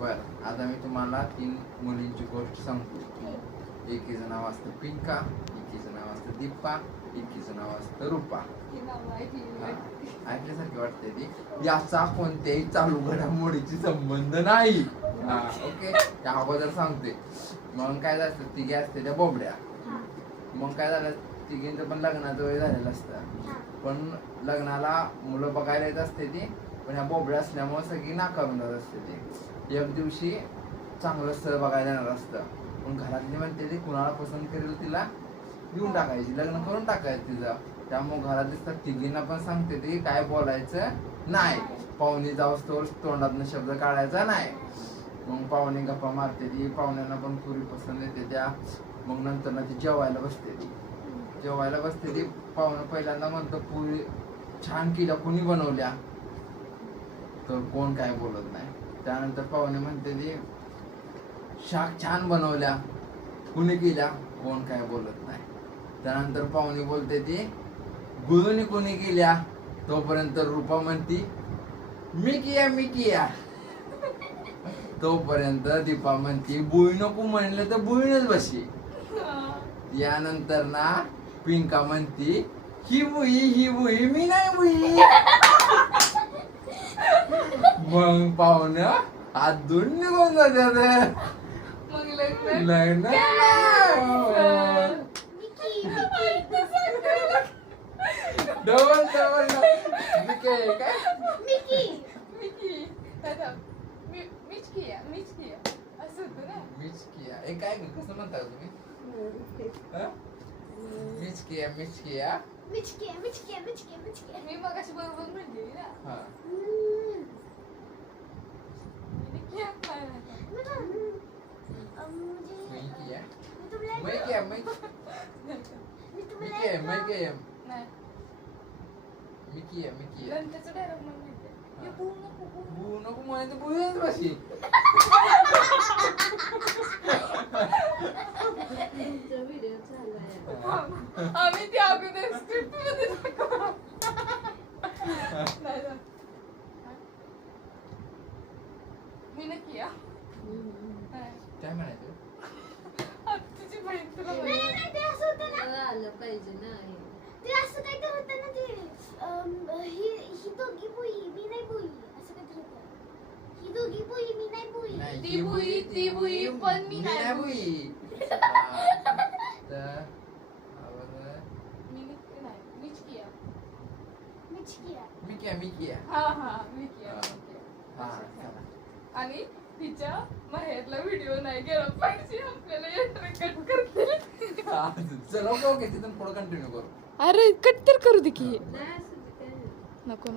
बरं, आता मी तुम्हाला 3 मुलींची गोष्ट सांगतो. एकीचं नाव असतं पिंका, एकीचं नाव असतं दीपा, एकीचं नाव असतं रूपा. ऐकल्यासारखी वाटते ती. याचा कोणत्याही चालू घडामोडीची संबंध नाही. ओके, त्या अगोदर सांगते. मग काय झालं, तिघे असते त्या बोबड्या. मग काय झालं, तिघींचं पण लग्नाचं वय झालेलं असतं. पण लग्नाला मुलं बघायला येत असते ती, पण ह्या बोबड्या असल्यामुळे सगळी नाकारून जात असते ती. एक दिवशी चांगलं स्थळ बघायला येणार असतं, पण घरातली म्हणते ती कुणाला पसंत करेल तिला घेऊन टाकायची, लग्न करून टाकायचं तिचं. त्यामुळे घरातली तिघींना पण सांगते ती काय बोलायचं नाही, पाहुणी जाऊस्तोवर तोंडातनं शब्द काढायचा नाही. मग पाहुणे गप्पा मारते ती, पाहुण्यांना पण पुरी पसंत येते त्या. मग नंतर ना ती जेवायला बसते ती. पाहुणं पहिल्यांदा म्हणतं पुरी छान केल्या, कुणी बनवल्या, तर कोण काय बोलत नाही. त्यानंतर पाहुणे म्हणते ती शाक छान बनवल्या, कुणी केल्या, कोण काय बोलत नाही. त्यानंतर पाहुणे बोलते ती गुळूनी कुणी केल्या, तोपर्यंत रूपा म्हणती मी किया. तोपर्यंत दीपा म्हणती बुई नको म्हणलं तर बुईनच बशी. यानंतर ना पिंका म्हणती ही बुई मी नाही बुई. मग पाहुणं हात धुवून निघून जातात. लग्न डबल काय कसं म्हणता तुम्ही? मी मगाशी बरोबर म्हणली ना. नंतरचं डायलॉग मला माहिती आहे. हे बू नको म्हणायचं बुईनच बशी. आम्ही ती अगोदर स्क्रिप्ट मध्ये मी नक्की या काय म्हणायचं? तुझी बहीण तुला आलं पाहिजे ना. ते असं काय तर होतं ना, ते ही दोघी बुई मी नाही बुई असं काय तर होतं. ही दोघी बुई मी नाही बुई. ती बुई पण मी नाही बुई. आणि तिच्या माहेरला व्हिडिओ नाही गेला पाहिजे, आपल्याला एंट्री कट करते. चला ओके, तिथून पुढे कंटिन्यू करू. अरे कट तर करू दे की. नको